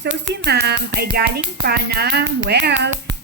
So si ma'am ay galing pa ng,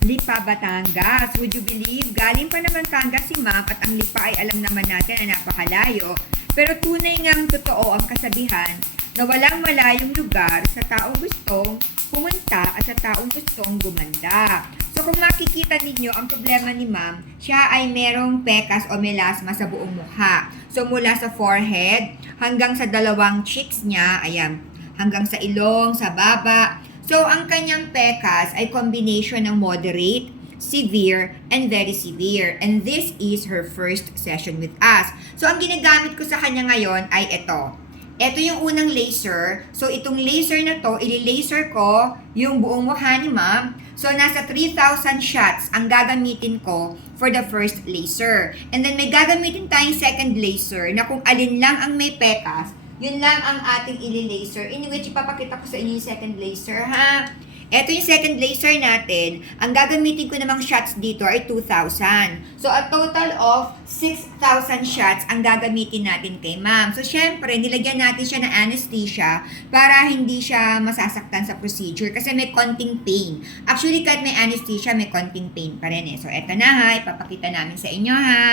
Lipa, Batangas. Would you believe? Galing pa ng Batangas si ma'am at ang Lipa ay alam naman natin na napakalayo. Pero tunay ngang totoo ang kasabihan na walang malayong lugar sa taong gustong pumunta at sa taong gustong gumanda. So kung makikita ninyo, ang problema ni ma'am, siya ay merong pekas o melasma sa buong mukha. So mula sa forehead hanggang sa dalawang cheeks niya, ayan, hanggang sa ilong, sa baba. So ang kanyang pekas ay combination ng moderate, severe, and very severe. And this is her first session with us. So ang ginagamit ko sa kanya ngayon ay ito. Ito yung unang laser. So, itong laser na to, ili-laser ko yung buong mukha ni ma'am. So, nasa 3,000 shots ang gagamitin ko for the first laser. And then, may gagamitin tayong second laser na kung alin lang ang may pekas, yun lang ang ating ili-laser. In which, ipapakita ko sa inyo yung second laser, ha? Ito yung second laser natin. Ang gagamitin ko namang shots dito ay 2,000. So, a total of 6,000 shots ang gagamitin natin kay ma'am. So, syempre, nilagyan natin siya ng anesthesia para hindi siya masasaktan sa procedure kasi may konting pain. Actually, kahit may anesthesia, may konting pain pa rin eh. So, eto na ha. Ipapakita namin sa inyo ha.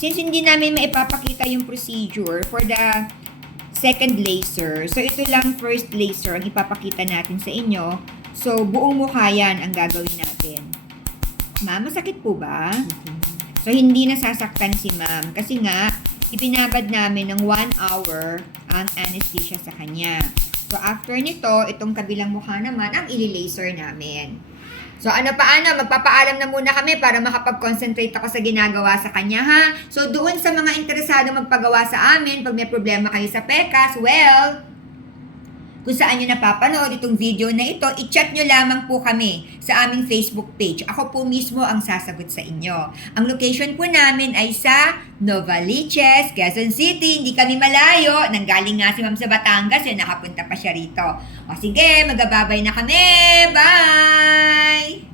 Since hindi namin maipapakita yung procedure for the second laser, so ito lang first laser ang ipapakita natin sa inyo. So, buong mukha yan ang gagawin natin. Ma'am, masakit po ba? So, hindi nasasaktan si ma'am. Kasi nga, ipinabad namin ng 1 hour ang anesthesia sa kanya. So, after nito, itong kabilang mukha naman ang ili-laser namin. So, paano? Magpapaalam na muna kami para makapag-concentrate ako sa ginagawa sa kanya, ha? So, doon sa mga interesado magpagawa sa amin, pag may problema kayo sa pekas, kung saan nyo napapanood itong video na ito, i-chat nyo lamang po kami sa aming Facebook page. Ako po mismo ang sasagot sa inyo. Ang location po namin ay sa Novaliches, Quezon City. Hindi kami malayo. Nanggaling nga si ma'am sa Batangas, nakapunta pa siya rito. O sige, magababay na kami. Bye!